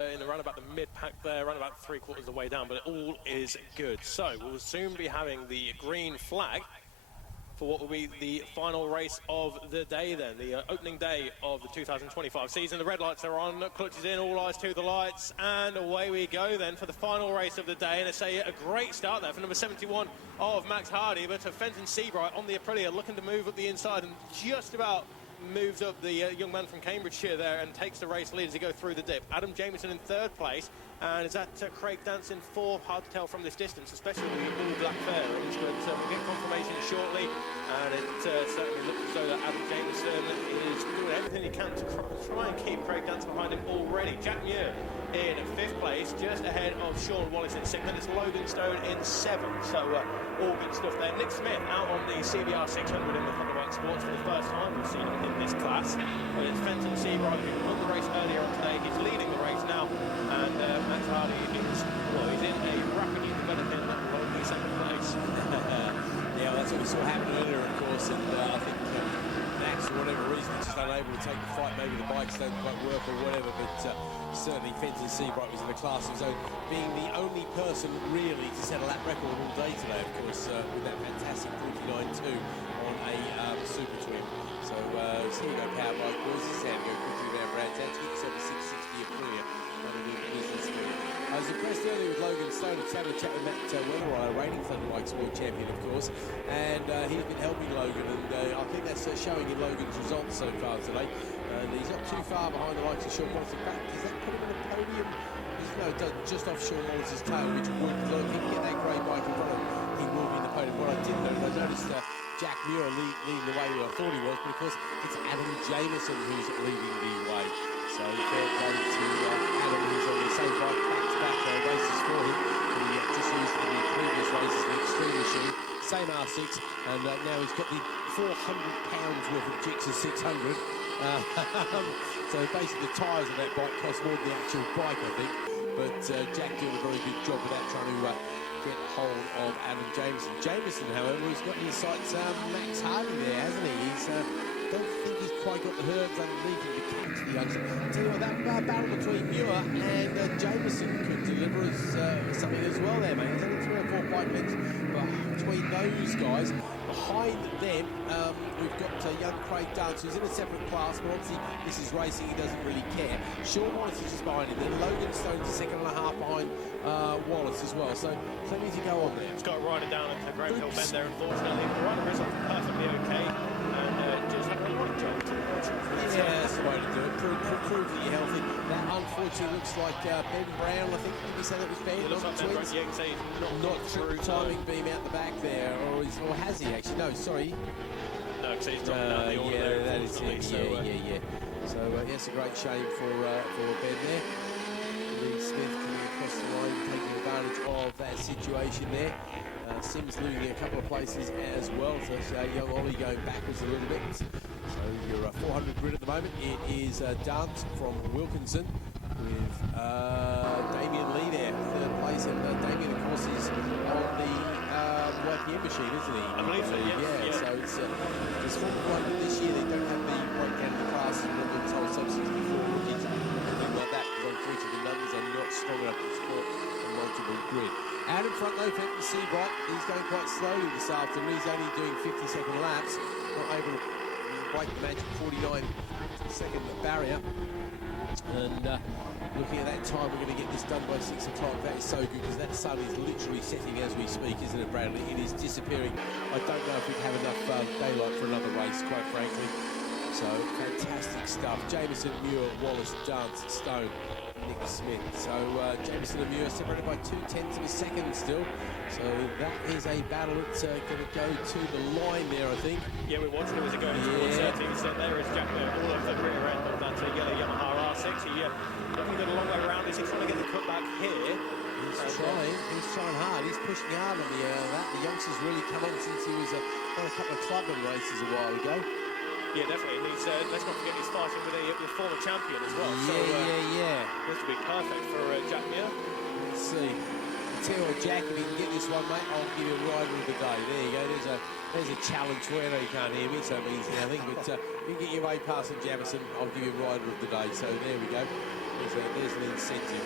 in around about the mid-pack there, around about 3/4 of the way down, but it all is good. So we'll soon be having the green flag for what will be the final race of the day then, the opening day of the 2025 season. The red lights are on, clutches in, all eyes to the lights, and away we go then for the final race of the day. And it's a great start there for number 71 of Max Hardy, but Fenton Seabright on the Aprilia looking to move up the inside and just about moves up the young man from Cambridgeshire there and takes the race lead as he goes through the dip. Adam Jameson in third place, and is that Craig Dance in fourth? Hard to tell from this distance, especially with the all-black fairings, but we'll get confirmation shortly, and it certainly looks as though that Adam Jameson is doing everything he can to try and keep Craig Dance behind him already. Jack Muir in fifth place, just ahead of Sean Wallace in sixth, and it's Logan Stone in seventh, so all good stuff there. Nick Smith out on the CBR 600 in the Thunderbike Sports for the first time we've seen him in this class, but it's Fenton Seabright who won the race earlier on today. He's leading the race now, and Max Hardy is, well, he's in a rapidly developing lonely second place. Yeah, well, that's what we saw happen earlier, of course, and I think Max, for whatever reason, is just unable to take the fight. Maybe the bikes don't quite work or whatever, but certainly Fenton Seabright was in a class of his own, being the only person really to set a lap record all day today, of course, with that fantastic 49.2 on a Super Twin. So here you go, Powerbike boys. This is how to go quickly around Brands. Get yourself a 660 Aprilia. That'll do the business for you. I was impressed earlier with Logan Stone. I was having a chat with Matt Weatherall, reigning Thunderbike's world champion, of course, and he's been helping Logan, and I think that's showing in Logan's results so far today. And he's not too far behind the likes of Sean Wallace. In fact, does that put him in a podium? No, it doesn't, just off Sean Wallace's tail, which would, look, if he can get that grey bike in front of him, he will be in the podium. What I did notice, I noticed Jack Muir leading the way where I thought he was, but of course it's Adam Jameson who's leading the way. So fair play to Adam, who's on the same bike, back-to-back races for him. And he just used for the previous races the Extreme Machine, same R6, and now he's got the 400 pounds worth of Gixxer 600. So basically the tyres of that bike cost more than the actual bike, I think. But Jack doing a very good job with that, trying to get hold of Adam Jameson. Jameson, however, has got in his sights Max Hardy there, hasn't he? He's don't think he's quite got the herbs underneath him to catch the youngster. I tell you what, that battle between Muir and Jameson could deliver us something as well there, mate. There's only 3 or 4 bike lengths, but between those guys, behind them, we've got young Craig Dance, who's in a separate class, but obviously this is racing, he doesn't really care. Sean Wallace is just behind him, then Logan Stone's a second and a half behind Wallace as well, so plenty to go on there. It's got a rider down at the Graham Hill Bend there, unfortunately. The rider is perfectly okay, and just had a right job to yeah, that's the way to do it. Prove that you're healthy. That unfortunately looks like Ben Brown. I think did we say that was Ben? It looks like Ben Brown. Yeah, you can say he's not through timing beam out the back there, or has he actually? No, sorry. No, because he's dropping down the order yeah, there. That is it. So, yeah. So yes, a great shame for Ben there. Lee Smith coming across the line, taking advantage of that situation there. Sims losing a couple of places as well, so young Ollie going backwards a little bit. So you're 400 grid at the moment. It is Dance from Wilkinson with Damien Lee there, third place, and Damien, of course, is on the YPM machine, isn't he? I believe so, yeah. So it's Formula 1 this year. They don't have the breakdown of the classes, remember it's all sub-64 rookies and things like that, because unfortunately the numbers are not strong enough to support a multiple grid. Out in front though, Fenton Seabright, he's going quite slowly this afternoon. He's only doing 50-second laps, not able to break the magic 49-second barrier. And looking at that time, we're going to get this done by 6 o'clock. That is so good, because that sun is literally setting as we speak, isn't it, Bradley? It is disappearing. I don't know if we'd have enough daylight for another race, quite frankly. So, fantastic stuff. Jameson, Muir, Wallace, Dance, Stone, Nick Smith. So, Jameson and Muir separated by 2/10 of a second still. So, that is a battle that's going to go to the line there, I think. Yeah, we watched it as it going towards 13. There is Jack Muir all over the rear end of that yellow Yamaha R6. He definitely got a long way around. Is he trying to get the cut back here? He's trying hard. He's pushing hard on the youngster's really come on since he was on a couple of clubman races a while ago. Yeah, definitely. And let's not forget he's fighting with a former champion as well. Yeah. This would be perfect for Jack Muir. Let's see. I tell you what, Jack, if you can get this one, mate, I'll give you a rider of the day. There you go. There's a challenge for you. I know you can't hear me, so it means nothing. But if you can get your way past Jamison, I'll give you a rider of the day. So there we go. there's an incentive.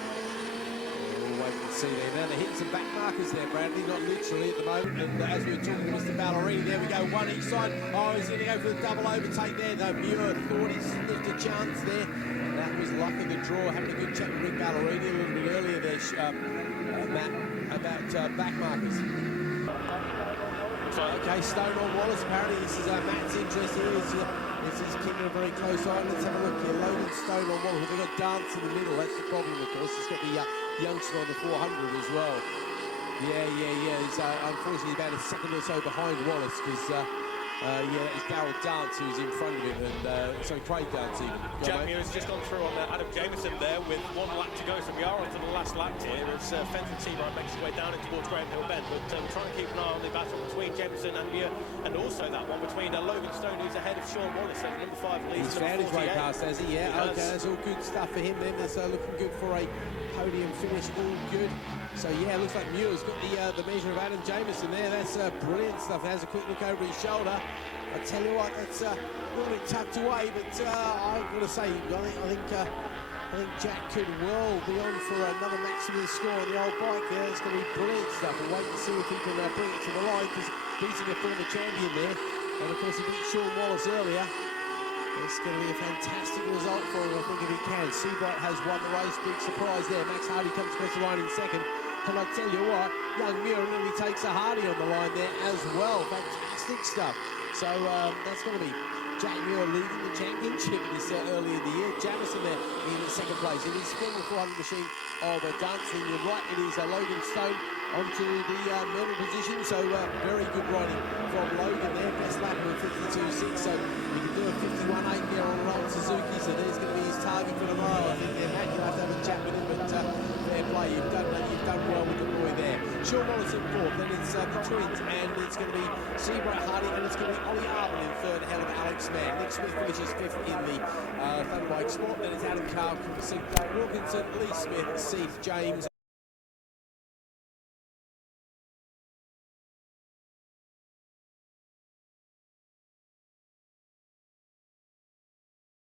We'll wait and see there. Now they're hitting some back markers there, Bradley, not literally at the moment. And as we were talking to Mr. Ballerini, there we go, one each side. Oh, he's going to go for the double overtake there. No, Muir thought he sniffed a chance there. And that was luck of the draw. Having a good chat with Rick Ballerini a little bit earlier there, Matt, about back markers. Okay, Stone on Wallace. Apparently, this is Matt's interest here. This is keeping a very close eye. Let's have a look here. Logan Stone on Wallace. They've got Dance in the middle. That's the problem, of course. He's got the youngster on the 400 as well. Yeah. He's unfortunately about a second or so behind Wallace because, it's Darryl Dance who's in front of him, and Craig Dance even. Jack Muir has just gone through on Adam Jameson there with 1 lap to go, so we are on to the last lap here as Fenton Seabright makes his way down towards Graham Hill Bend, but we're trying to keep an eye on the battle between Jameson and Muir, and also that one between Logan Stone, who's ahead of Sean Wallace at number 5 leads. He's found his way past, has he? Yeah, okay, that's all good stuff for him then. That's looking good for a podium finish, all good. So yeah, looks like Muir's got the measure of Adam Jameson there. That's brilliant stuff. Has a quick look over his shoulder. I tell you what, that's a little bit tucked away, but I've got to say, I think Jack could well be on for another maximum score on the old bike there. It's going to be brilliant stuff. We'll wait and see if he can bring it to the line, because beating a former champion there, and of course he beat Sean Wallace earlier. It's going to be a fantastic result for him, I think, if he can. Seabright has won the race, big surprise there. Max Hardy comes across the line in second. And I tell you what, young Muir really takes a Hardy on the line there as well. Fantastic stuff. So that's going to be Jack Muir leading the championship this early in the year. Jamison there in second place. In his former 400 machine of dancing, and right it is Logan Stone onto the medal position. So very good riding from Logan there. Best lap of 52.6. So he can do a 51.8 there on Roll Suzuki. So there's going to be his target for tomorrow. I think Matt, you'll have to have a chat with him, but fair play. You've done well with the boy there. Sean Wallace in fourth, then it's the Twins, and it's going to be Seabright Hardy, and it's going to be Ollie Arden in third, ahead of Alex Mann. Nick Smith finishes fifth in the Thunderbike Sport. Then it's Adam Carl, Doug Wilkinson, Lee Smith, Seith James.